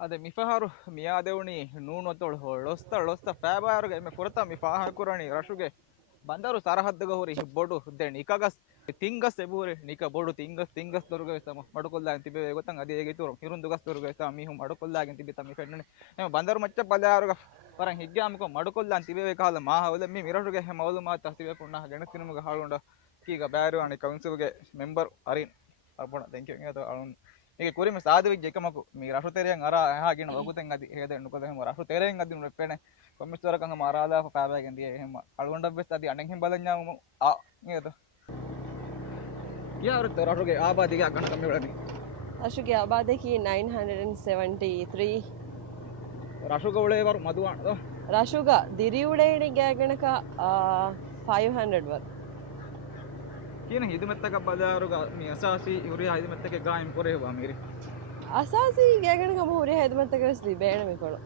ಅದೇ ಮಿಫಹಾರು ಮಿಯಾದೇವಣಿ ನೂನೊತ್ತೊಳು ಲೊಸ್ತ ಫ್ಯಾಬಾರುಗೆ ಎಮ್ಮೆ ಪುರತ ಮಿಫಾಹ ಕುರಣಿ ರಶುಗೆ ಬಂದರು ಸರಹದ್ದುಗ ಹೋರಿ ಬೋಡು ಹುದ್ದೇಣಿ ಇಕಾಗಸ್ ತಿಂಗಸ್ ಎಬೂರಿ ನಿಕ ಬೋಡು ತಿಂಗಸ್ ದೊರುಗ ತಮ ಮಡುಕೊಲ್ಲಾಗಿ ತಿಬೆ ಗೊತ್ತಂಗ ಅದೇ ಹೇಗಿತ್ತು ಹಿರುಂದುಗಸ್ ದೊರುಗ ತ ಮೀಹು ಮಡುಕೊಲ್ಲಾಗಿ ತಿಬಿ ತಮಿ ಫೆಣ್ಣನೆ ಎಮ್ಮ ಬಂದರು ಮಚ್ಚ ಬಲ್ಲಾರುಗ ಪರಂ ಹಿಗ್ಗೆ ಅಮಕ ಮಡುಕೊಲ್ಲಾನ್ ತಿಬೆ ಕಾಲ ಮಾಹ ಒಲೆ ಮಿ ಮಿರಶುಗೆ ಮೌಲು ಮಾತ ತಿಬೆ ಪುಣ್ಣ ಗಣತಿನಮಗ ಹಾಳುಂಡ ಕೀಗ ಬ್ಯಾರು ಅಣಿ ಕೌನ್ಸಿಲ್ಗೆ ಮೆಂಬರ್ ಅರಿನ್ ಅರ್ಪಣ ಥ್ಯಾಂಕ್ ಯು ಅದು ಅಳುನ್ ಈಗ ಕುರಿಮ ಸಾಧುವಿಗೆ ಜೆಕಮಕು ಮೀ ರಶು ತೆರೆಯಂಗ ಅರ ಹಾಗಿನ ವಗುತೆಂಗ ಅದಿ ಹೇದೆ ನುಕದ ಹೆಮ ರಶು ತೆರೆಯಂಗ ಅದಿ ನುಪೆನೆ ಕೊಮ್ಮಿಸ್ತರ ಕಂಗ ಮಾರಾದ ಫಾಬಾಗೆ ಅಂದಿ ಹೆಮ ಅಳುಂಡ ಬೆಸ್ ಅದಿ ಅಣಂಗ ಹೆಂ ಬಲನ್ಯಾವು ಆ ಹೇದು ಯಾರು ರಶುಗೆ ಆಬಾದಿಗೆ ಅಕಣ ಕಮ್ಮಿ ಬೆಳನಿ ರಶುಗೆ ಆಬಾದಿಗೆ 973 ರಶುಗ ಉಳೆವರು ಮದುವಾಣ ರಶುಗ ದಿರಿಯುಳೆಣಿಗೆ ಗಣಕ 500 ವರ್ කියන හිදමැත්තක බදාරුග මේ අසාසී උරිය හිදමැත්තක ගායම් කරේවා මිරි අසාසී ගෑගනක මුහුරිය හිදමැත්තක වෙස්ලි බේන මිකොළ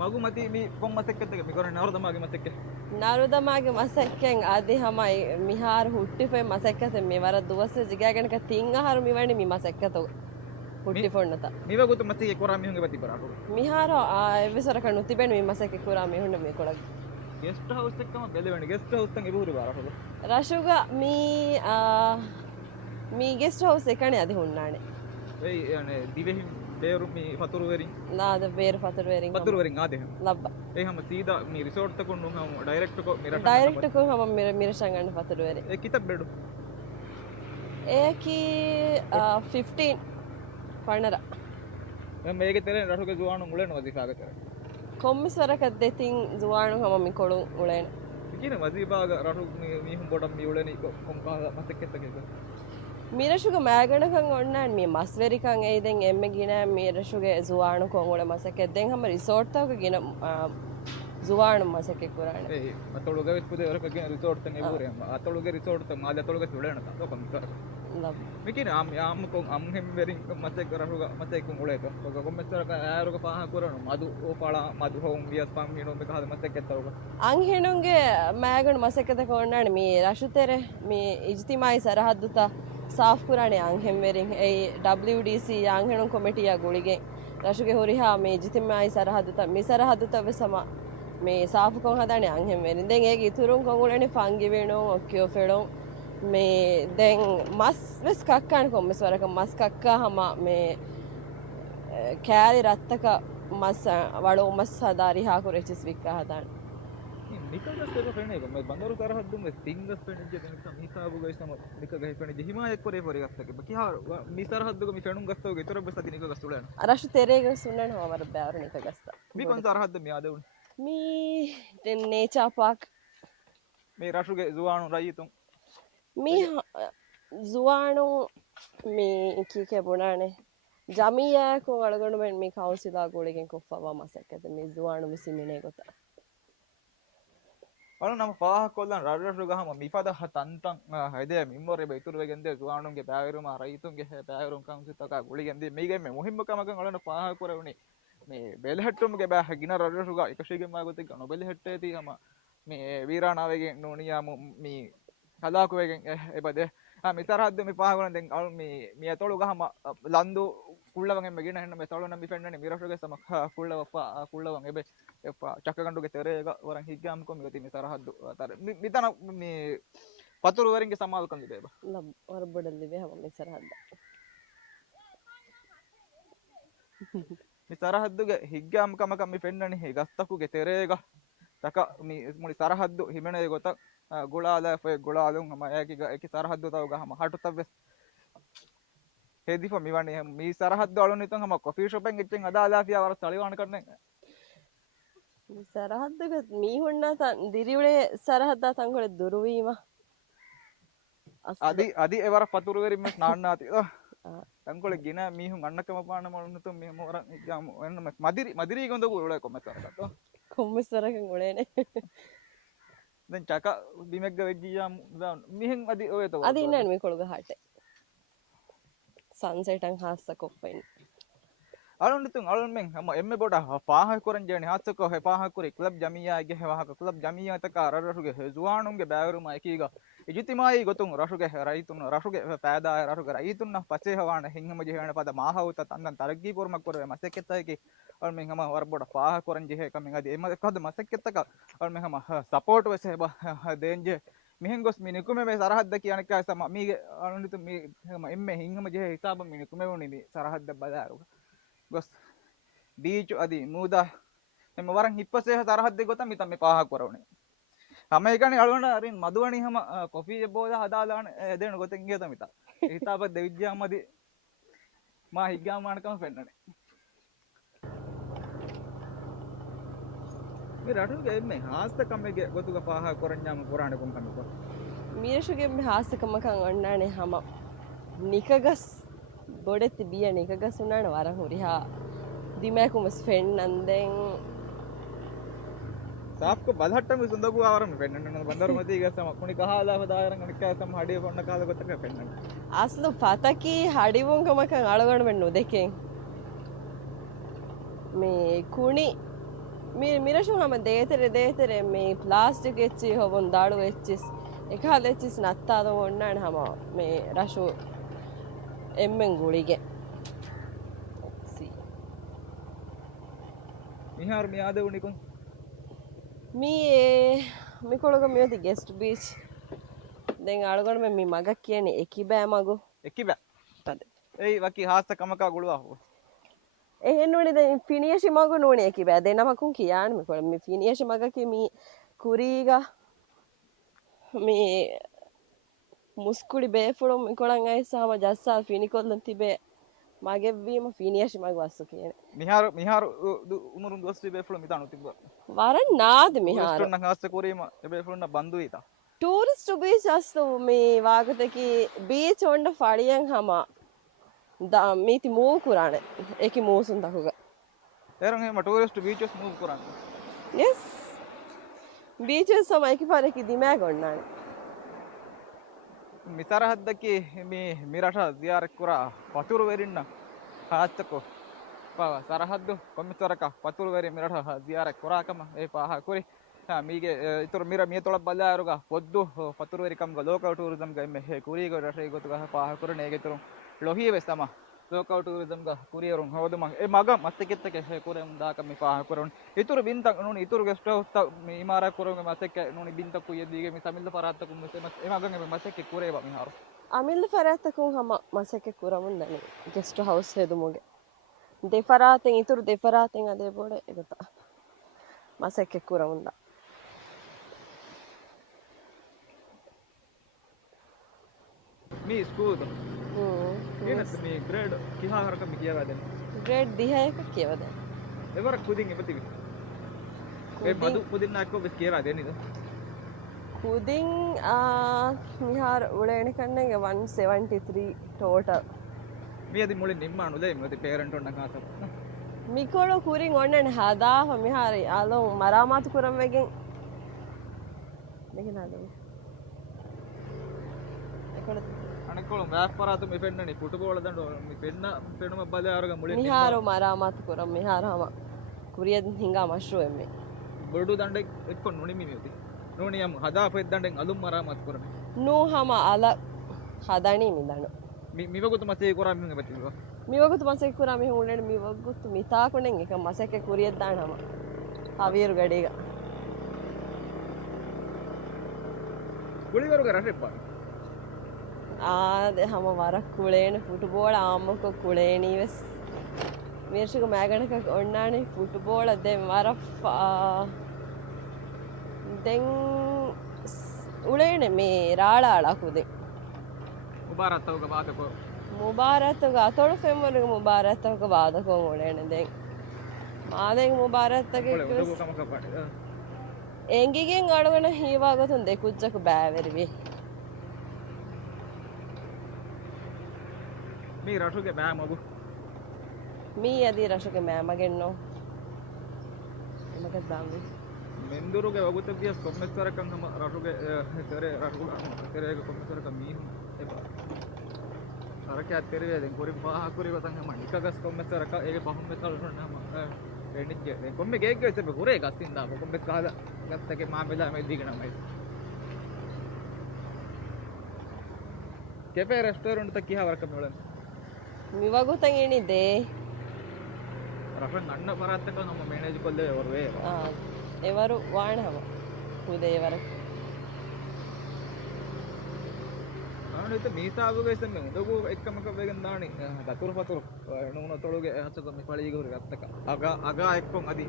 මගු මති මේ කොම් මතෙක්කතක මිකොර නවරදමාගේ මතෙක්ක නරුදමාගේ මසෙක්කෙන් ආදි හමයි මිහාර හුට්ටිෆෙ මසෙක්කත මෙවර දුවස ජිගෑගනක තිංගහරු මිවැනි මි මසෙක්කත හුට්ටි ෆොන්නත නිව ගොතු මතේ කොරා මිහුගේ බති බරාරු මිහාර එවිසරක නුතිබෙන මි මසෙක්ක කොරා මිහුන්න මිකොළ ගෙස්ට් හවුස් එකම බෙලවෙන ගෙස්ට් හවුස් එකන් ඉබුරු බරාරු රශුග මී ගෙස්ට් හවුස් එකනේ අදි හුන්නානේ ඒ යන්නේ දිවෙහි බේරු මේ ෆතුරු වෙරින් නාද බේරු ෆතුරු වෙරින් ආදේ ලබ්බ ඒ හැම සීදා මේ රිසෝට් එක කොන්නු හැම ඩයිරෙක්ට් කො මිරෂන් ඩයිරෙක්ට් කො හැම මිරෂන් ගන්න ෆතුරු වෙරින් ඒ කිතබ් බෙඩු ඒකි 15 පණර මේකේ තෙරෙන් රටුගේ ජුවාණු මුලෙන් වදිසාගතර කොම්මිස්වරක දෙතින් ජුවාණු හැම මිකොළු උලෙන් කියන වදීබාග රටු මීහුම් බොඩම් මියුලෙනි කොම්කා මතෙක්කෙත්තක මිරශුග මෑගණකන් ඔන්නන් මේ මස්වරිකන් එයිදෙන් එම්ම ගින මිරශුගේ ජුවාණු කොංගොල මසකෙද්දෙන් හැම රිසෝට්තවක ගින ජුවාණු මසකෙ කුරාණ ඒ අතොළුගේ විස්පුදේ වරක ගින රිසෝට් තනේ බෝරේ අතොළුගේ රිසෝට් ත මාල අතොළුගේ තුලේන ත කොම් කර මිකින ආම් කොම් අම් හෙම් වෙරින් මසෙක් රහුග මසෙක් උලේක ඔක කොම්මෙතර ආරුග පාහ කරන මදු ඕපාලා මදු හොම් වියස් පම් හිනොම් එක හද මසෙක් එතරුග අං හෙනුන්ගේ මෑගණ මසකෙත කොන්නන් මේ රශුතෙර මේ ඉජ්තිමායි සරහද්දුතා साफ पुराने आंखें वेरिंग ए WDC आंखेणों कमेटिया गुड़िगे रशुगे होरिहा में जितिमाई सरहदुता मी सरहदुता वेसमा में साफ को हदाने आंखें वेरिंग देंगे एक इथुरुं कोंगुलेने फांगी वेणो ओक्यो फेडो में दें मस वेस कक्कान को मिसवरक मस कक्का हमा में कैरी रत्तक मस वड़ो मस हदारी हा को रेचिस विक्का हदान නිකගස් එක ෆෙනේ කො මේ බඳුරු තරහද්දුම තිංගස් ෆෙනේ ජෙ දෙනක මිසාබු ගයිසම නිකගහ ෆෙනේ ජෙ හිමායක් කොරේ පොරේ ගස්සක බකිහා මි තරහද්දුක මි ෆෙනුම් ගස්සෝගේ ඉතර බස්සති නිකගස් තුලන අරශු තෙරේග සුන්නන හවර බෑරු නිකගස්ත මි කොන් තරහද්ද මි ආදවුන මි දෙන් නේචර් පාක් මේ රශුගේ ජුවාණු රයිතුම් මි ජුවාණු මි කීකේ බොනානේ ජමියා කො අලගොණ මෙන් මි කවුන්සිලා ගෝලගෙන් කොෆවා මසකද මි ජුවාණු මිසිමිනේ ගොත අර නම පාහ කොල්ලන් රඩරසු ගහම මිපද තන්තන් හයිදේ මිම්මොරේ බයිතුරු වෙගෙන්දේ ජුවාණුන්ගේ බෑවිරුම රයිතුන්ගේ බෑවිරුම් කම්සිතක ගුලිගෙන්දේ මේගේ මේ මුහිම්මකමකන් අලන පාහ කරවුනේ මේ බෙලහෙට්ටුම්ගේ බෑ ගින රඩරසු ගා එකශීගෙන් මාගොතේ ගන බෙලහෙට්ටේ තියම මේ වීරානාවේගෙන් නෝනියා මේ හදාකුවේගෙන් එබදේ මිතරහද්ද මේ පාහ කරන දැන් අල් මේ අතොළු ගහම ලන්දු කුල්ලවගෙන් මෙගෙන එන්න මේ තොළු නම් මිෆෙන්නනේ මිරසුගේ සම කුල්ලවන් එබේ චක්කගණ්ඩුගේ තෙරේක වරන් හිග්ගාම් කොම ගති මේ තරහද්දු අතර මිතන මේ පතුරු වරින්ගේ සමාල් කන් දෙබ ලබ් වර බඩල් දෙබේ හැම මේ සරහද්ද මේ තරහද්දුගේ හිග්ගාම් කමක මේ පෙන්නනේ හේ ගස්තකුගේ තෙරේක තක මේ මුනි තරහද්දු හිමනේ ගොත ගොලාලා ෆේ ගොලාලුන් හම ඒකි තරහද්දු තව ගහම හටු තවස් हेदी मिवानी मी सरहद अळुनितं हम कॉफी शॉपिंग इच्छें अदाला फिया वर तळिवाण करने सरहद मी हुन्ना दिरिउळे सरहद तंगळे दुरुवीम अदि एवर पतुरुवेरि मे नान्नाति तंगळे गिन मी हुं अण्णकम पाण मळुनुतं मे मोर एग्जाम मदिरी गोंद उळे कोम्मेसरक कोम्मेसरक उळेने දැන් චක බිමෙක්ග වෙජ්ජියාම් මිහෙන් අදි ඔය තව අදි ඉන්නන්නේ මේ කොළග හාටේ sunset ang hasa ko pain alon ditun alon men hama emme boda paaha koran jeni hatsa ko he paaha kori club jamiya ge he waha club jamiya ta ka rarruge he juwanunge bæveruma ekiga ඉජිතිමයි ගොතුන් රසුගේ රයිතුන් රසුගේ පෑදා රසුගේ රයිතුන්න පසේ හවාන හිංහම ජීහන පද මාහවත තන්දන් තරගී පුරමක් කර මසෙක්කෙත්තයකි අල් මෙහම වරබොඩ පාහ කොරන් ජෙහ කමින් අද එම කද මසෙක්කෙත්තක අල් මෙහම support වෙස හෙබ දේන්ජේ මිහෙන් ගොස් මිනිකුම මේ සරහද්ද කියනක සම මීගේ අනුනිතු මේ එම්මේ හිංහම ජෙහ හිසාබ මිනිකුම වුණි මේ සරහද්ද බදාරුග ගොස් බීචු අදි මූදා එම වරන් හිප්පසේ සරහද්ද ගොත මිතම මේ පාහ කරවනේ හැම එකනේ අලවන අරින් මදුවනි හැම කොෆි බෝද හදාලාන දෙන ගොතෙන් ගිය තමිතා හිතාප දෙවිජ්ජාමදි මා හිග්ගාමානකම පෙන්නනේ මේ රටුගේ එන්නේ හාස්තකම්මගේ ගොතුක පාහ කරන්නාම පුරාණ කොම් කමක මීරෂුගේ මේ හාස්තකමකන් ඔන්නානේ හැම නිකගස් බොඩෙති බිය නිකගස් උනාන වරන් හුරිහා දිමෑකුමස් ෆෙන්නන්දෙන් सापको बलहट्टा में सुंदर को आवरण पेन्नन बंदर मती गसम कुणी कहाला बदायरन निक्कासम हडी फोन्न काल गोतක पेन्नन అసలు పతకి హడివంకమకం అడగడం వెన్ను දෙකෙන් මේ කුණි මේ මිරෂු හැම දේතරේ මේ ප්ලාස්ටික් එච්චි හොබන් දාඩු එච්චිස් එකහල එච්චිස් නත්තාද ඔන්නාන හැම මේ රෂු එම්මෙන් ගුලිගේ මිහාර මියාද උනිකුන් මිකොළක මියති ගෙස්ට් බීච් දැන් අලගොඩ මේ මගක් කියන්නේ එකිබෑ මගු එකිබෑ තද ඒ වකි හාස්තකමක ගුළුවා හො එහෙන් නෝනේ දැන් ෆිනියෂි මගු නෝනේ එකිබෑ දෙනමකුන් කියාන මිකොළ මේ ෆිනියෂි මගකේ මේ කුරීගා මේ මුස්කුඩි බේෆුළු මිකොළන් අයිසාම ජස්සා ෆිනිකොල්ලන් තිබේ මගෙවීම ෆිනියෂි මග වස්සු කියන්නේ මිහාර උමරුන් ගොස්ටි බේෆුළු මිතානු තිබ්බා වරන් නාද මිහාර ස්ටොන්න හාස්ත කුරීම බේෆුළුන්න බන්දුයිතා ಟೂರಿಸ್ಟ್ ಬೀಚ್ ಅಸ್ತು ಮೀ ವಾಗತಕಿ ಬೀಚ್ ಒಂಡ ಫಳಿಯಂ ಹಮ ದ ಮೀತಿ ಮೂವ್ ಕುರಾಣೆ ಏಕಿ ಮೂಸುನ್ ತಹುಗ ಏರಂಗ ಹೇಮ ಟೂರಿಸ್ಟ್ ಬೀಚಸ್ ಮೂವ್ ಕುರಾಣೆ ಯೆಸ್ ಬೀಚಸ್ ಸಮ ಏಕಿ ಫಾರೆಕಿ ದಿಮ್ಯಾಗ ಒಣ್ಣಾಣೆ මිතර හද්දකි මේ මිරට දියාරක් කුරා පතුරු වෙරින්න හාත්තකෝ පාව සරහද්දු කොම්මිතරක පතුරු වෙරි මිරට දියාරක් කුරාකම ඒ පාහ කුරි මීගේ ඉතුරු මිර මිය තොල බලාරුග පොද්දු පතුරු වෙරි කම්ග ලෝකල් ටූරිසම් ගෙ මේ කුරීග රටේ ගොතුග පාහ කුරනේ ගෙතුරු ලොහි වෙසම ලෝකල් ටූරිසම් ග කුරියරුන් හවදුම ඒ මග මත්තකෙත්තක කුරෙම් දාක මේ පාහ කුරුන් ඉතුරු බින්තක් නුනි ඉතුරු ගෙස්ට් හවුස් මේ ඉමාරා කුරුන් මතක නුනි බින්තක් කුයදීගේ මේ සමිල්ද පරාත්තකුම් මේ මගන් මේ මතක කුරේව මිහාරු අමිල්ද ෆරාත්තකුම් හම මසක කුරමුන් දනි ගෙස්ට් හවුස් හේදුමුගේ දෙෆරාතෙන් ඉතුරු දෙෆරාතෙන් අදේ බොඩ එගත මසක කුරමුන් දා මේ ස්කූල් ඒනත් මේ ග්‍රේඩ් කිහාරක මේ කියවා දෙන්න ග්‍රේඩ් 10ක කියවා දෙන්න එවර කුදින් ඉපතිවි ඒ මදු කුදින් නැක්කෝ බස් කියවා දෙන්නද කුදින් මිහාර උලේණ කන්නේ 173 ටෝටල් මේ අදි මුලින් නිම්මානු දෙයි මොකද පේරන්ට් ඔන්න කාත මිකොළු කුරින් ඔන්නනේ හදාහ මිහාරි ආලෝ මරාමාතු කුරම් වෙගෙන් දෙකන හදේ එකොළ අනකොළ මෑප් පරාතු මේ පෙන්නනේ ෆුට්බෝල් දඬ මේ පෙන්නම බලාරග මුලින් මිහාරෝ මරාමාතු කුරම් මිහාරම කුරියන් හිඟා මෂ්රෝ එම්මේ බොඩු දඬ එක්ක නොනි මිනියති නොනියම් හදා පෙත් දඬෙන් අලුම් මරාමාතු කරන්නේ නෝ හම අල හදණි මිදණු මිවගුතු මතේ කරා මින් එපතිවා මිවගුතු මසෙක් කුරා මි හුණෙන් මිවගුතු මිතා කොනෙන් එක මසෙක් කුරියක් දානම හවියරු ගඩේක ගුලිවරු කරන්නේ ආද හම වරක් කුලේන ෆුට්බෝල් ආමක කුලේනීවස් මේර්ෂක මෑගනක ඔන්නානේ ෆුට්බෝල් දැන් වර දැන් උලේන මේ රාලාලකුදේ මුබාරත්තවක වාදකෝ මුබාරත්තවක අතොළ ෆෙම්වරක මුබාරත්තවක වාදකෝ උලේන දැන් මාදෙන් මුබාරත්තගේ එංගිගෙන් අඩවන හීවාගතුන් දෙකුච්චක බෑවෙරිවි මේ රටුගේ බෑ මගු මේ අදී රටුගේ මෑමගෙන්නෝ එමකත් දාම්වි මෙන්දුරුගේ වගුත පියස් කොම්මෙස්සරකම් හම රටුගේ කරේ රටුගා කරේක කොම්මෙස්සරකම් මී එපා අරකේ අතරියේ දැන් කුරි පහ කුරි වතන් හම නිකගස් කොම්මෙස්සරක ඒකේ පහම් මෙසල් නම එනිච්ච දැන් කොම්මෙ ගේක් ගෙච්ච කුරේ ගස්සින් දාපො කොම්මෙස් කහලා ගත්තගේ මා බෙලා මේ දිගනමයි ಕೆಫೆ ರೆಸ್ಟೋರೆಂಟ್ ತಕ್ಕಿ ವರ್ಕ ಮೇಳನ್ මිවගු තඟනි දේ රෆන් අන්න පරත්තක නම මැනේජ් කොල්ලේ වරුවේ එවරු වානහම හුදේවර ආනිත මීසාවගේ සම්ම උදගු එක්කමක වෙගෙන් දානි දතුරු පතුරු නුන තොළුගේ හසක මේ පළීගුරු ගත්තක අගා එක්කොන් අදි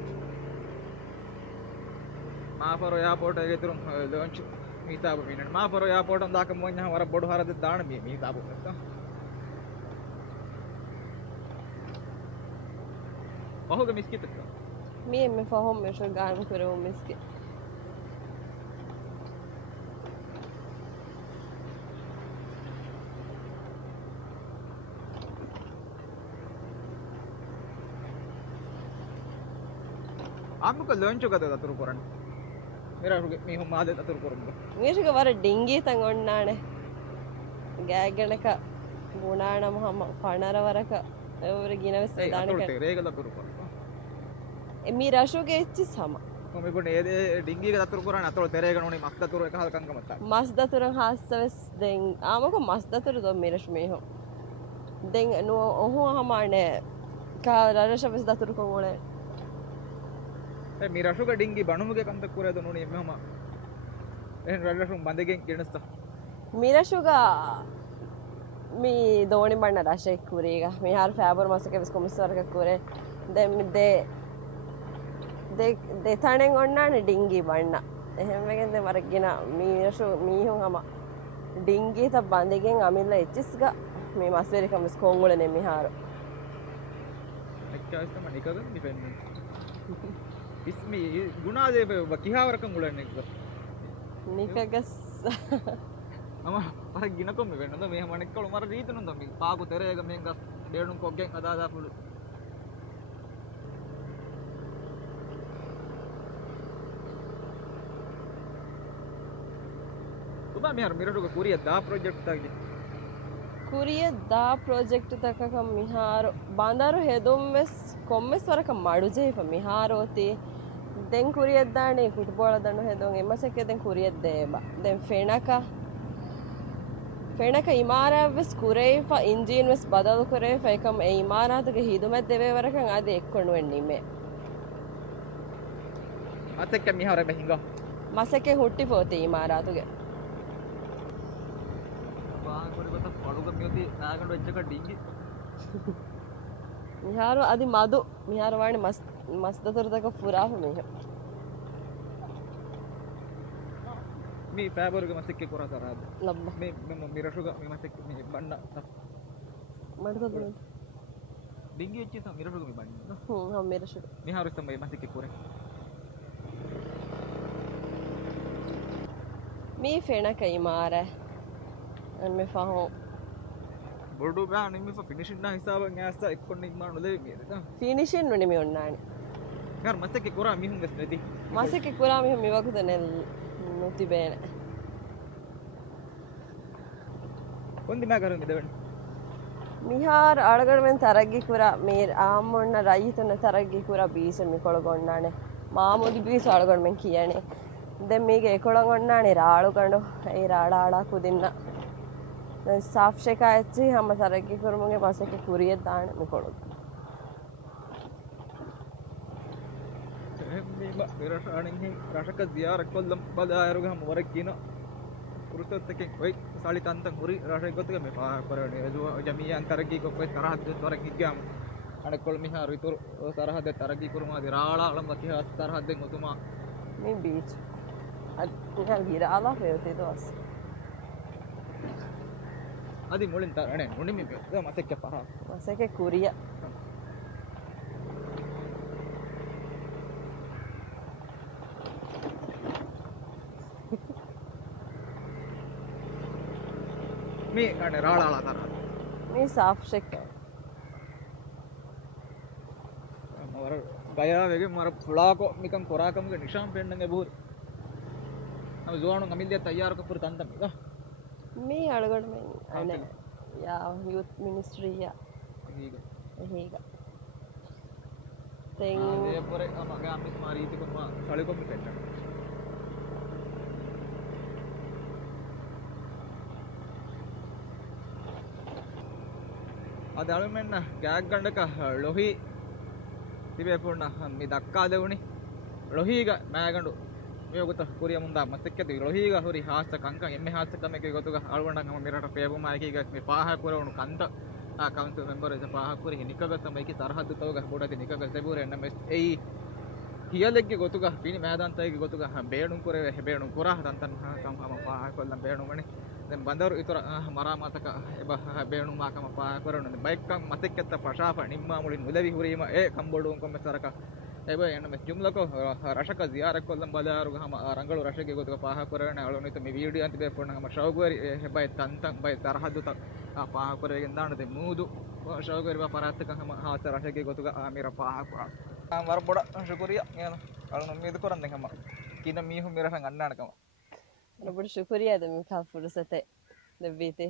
මාපරෝ එයාපෝට් එකේ තුරුම් ලොන්ච් මීසාව මිනන මාපරෝ එයාපෝට් දාක මොඤ්ඤා වර බොඩු හරද දාන මේ මීසාව නැත්තා පහුගේ මිස්කිතක මේ මේ ෆහොම් මෙෂල් ගාන කරෝ මිස්කි आपको लंच का था तुरु करन मेरा मी हम मादे तुरु करन මේෂක වර ඩිංගී තන් ඔන්නානේ ගෑගනක ගුණානම හම පනරවරක එවර ගිනවස් දානක රේගල තුරු කරන එමි රෂෝගේ එච්චි සම මම කොනේ ඒ ඩිංගී එක තුරු කරන අතෝ තෙරේගන උනේ මස් දතුරු එක හල්කම් කමත්ත මස් දතුර හාස්සවස් දෙන් ආමක මස් දතුර දො මිරෂ් මේහො දෙන් නෝ ඔහු හමානේ කා රෂවස් දතුරු කොංගොලේ මේ රෂුක ඩිංගි බණුමුගේ කන්තක් කුරේ දනුනේ මෙහම එහෙන් රෂුම් බඳගෙන් ගෙනස්ත මිරෂුගා මේ දෝණි බන්න රෂෙක් කුරීග මේ හාර ෆෑබර් මාසක විස් කොමිස්වරක කුරේ දැන් දෙතණෙන් ඔන්නානේ ඩිංගි බන්න එහෙම වෙගෙන්ද වරගෙන මිරෂු මීහුන් හම ඩිංගි ත බඳගෙන් අමිල්ල එච්චස්ග මේ මස්වේරිකම් විස් කොංගොලනේ මිහාර එක්කස්තම නිකග නිපෙන්නේ इसमें गुना दे किहा वरकम गुलने को निकगस अमा पर गिनको मे वेन मे मने कोल मर रीतनु तम्मी पागु तेरेग मेंग देणु कोगे अदादा फुल तुबा मेहर मिरडु को कुरिया दा प्रोजेक्ट तागे कुरिया दा प्रोजेक्ट तक मिहार बांदारो हेदोम्मेस කොම්මස් වරක මඩුජේ මිහාරෝති දැන් කුරියත් දානේ ෆුට්බෝල් දන්නු හෙදොන් එමසක දැන් කුරියත් දේබ දැන් ෆෙනක ඉමාරවස් කුරේෆා ඉන්ජින් වස් බදල් කුරේෆා එකම ඒ ඉමාරාතක හිදුමත් දෙවේ වරකන් අද එක්කොණු වෙන්නේ මේ අතක මිහාර බහිංගා මසකේ හුට්ටි ෆෝති ඉමාරාතුගේ බාහන් කුරේ බත පළුග මියති නාගඬ වෙච්චක ඩිංගි මිහාර අදි මදු මිහාර වාණි මස් දතරදක පුරාහ මෙහ මේ ෆෑබර්ගේ මසෙක්කේ කොරා තරාද ලබ්බ මේ මිරෂුග මේ මසෙක් මේ බන්න මඩ තබන ඩිංගි එච්චි තම මිරෂුග මේ බන්න හම් මිරෂුග මිහාර තමයි මසෙක්කේ කොරේ මේ ෆෙනක ඉමාර අන් මේ ෆහෝ බොඩු බෑ නිම්ම ෆිනිෂින් නා හිසාවෙන් ඇස්සා එක්කොන්න ඉක්මාන නෙවෙයි මේක ෆිනිෂින් නුනේ මේ ඔන්නානේ ගාර මසෙක්කේ කොරා මිහුන් ගස් නැති මසෙක්කේ කොරා මිහුන් මෙවකුද නෙල් නොති බේන කොන්දි මා කරුන් දෙවන්න මිහාර අලගඩෙන් තරග්ගි කුරා මේ ආම්මොන්න රයිතන තරග්ගි කුරා බීස මිකොළ ගොන්නානේ මාමුදි බීස අලගඩෙන් කියන්නේ දැන් මේක එකොළ ගොන්නානේ රාළු කඬු ඒ රාඩාඩා කුදින්න දැන් साफ शिकायतची हम තරග්ගි කුරුමුගේ මසෙක්කේ කුරිය දාන මිකොළ මෙරටාණින් රටක දියාර කොල්ලම් බදායරුගම වරක් කියන පුරුතත්තකෙන් ඔයි සාලි තන්තන් මුරි රටේ ගොතක මේ පා කරන්නේ ජමියන් තරගී කොපේ තරහත් වරක් ගියාම අනේ කොල් මිහාර විතර තරහද තරගී කුරුමාදී රාළාලම් වකිහස් තරහත් දෙන් උතුමා මේ බීච් අද නිකන් ගිරාලා ෆෙවතේ දවස් අදි මුලින් තරනේ මුනින් මේ මසෙක්කේ පහ මසෙක්කේ කුරිය මේ අනේ රාළාලා තරහ මේ साफ शिक මර ගයා වෙගේ මර පුලාකෝ නිකන් කොරාකම්ගේ නිශාම් පෙන්නගේ බෝරි हम जुआणों अमिल तैयार को पूरा तंतम का मी अड़गड़ में अने या यूथ मिनिस्ट्री या हेगा तें ये पूरे अमगे अमित मारी थी को साले को मिटेट ada alumenna gag gandaka lohi tibe purna mi dakka devuni lohiga magandu මෙයගොත කුරිය මුන්දා මතක්කද රොහිගා හොරි හාස්ස කංකන් එම්මෙ හාස්ස කමක ගොතුග අලුවණන් හම මිරට පේබුමා එකීග මේ පාහ කරවණු කන්ත ආ කවුන්සිල් මෙම්බර් එස පාහ කුරි නිකගත මේකි තරහද්ද තවග බොඩති නිකග සෙබුර එන්න මෙස් එයි හියලෙක්ගේ ගොතුග පිනි මෑදන්තයිගේ ගොතුග බේණුම් කරේ බේණුම් කරා දන්තන් කම් හම පාහ කොල්ලන් බේණුම් මනේ දැන් බන්දරු ඉතර මරා මතක එබ බේණුම් මාකම පාහ කරවණු බයික්කම් මතක්කත පශාප නිම්මා මුලින් උදවි හුරීම ඒ කම්බොඩුම් කොම්මසරක එබ එන්න මෙ ජුම්ලක රශක ziyarak kollam badaru hama rangalu rashage gotuga paha korana alonita me video anti be ponna hama shawgari hebay tantan bay tarhaddu ta paha koregen dana de muudu shawgari ba parattaka hama hata rashage gotuga amira paha kora war boda shukuriya ngena alon me koran den hama kina mihu mira san annana kama Ana bada shukuriya da mi ka fursate da bete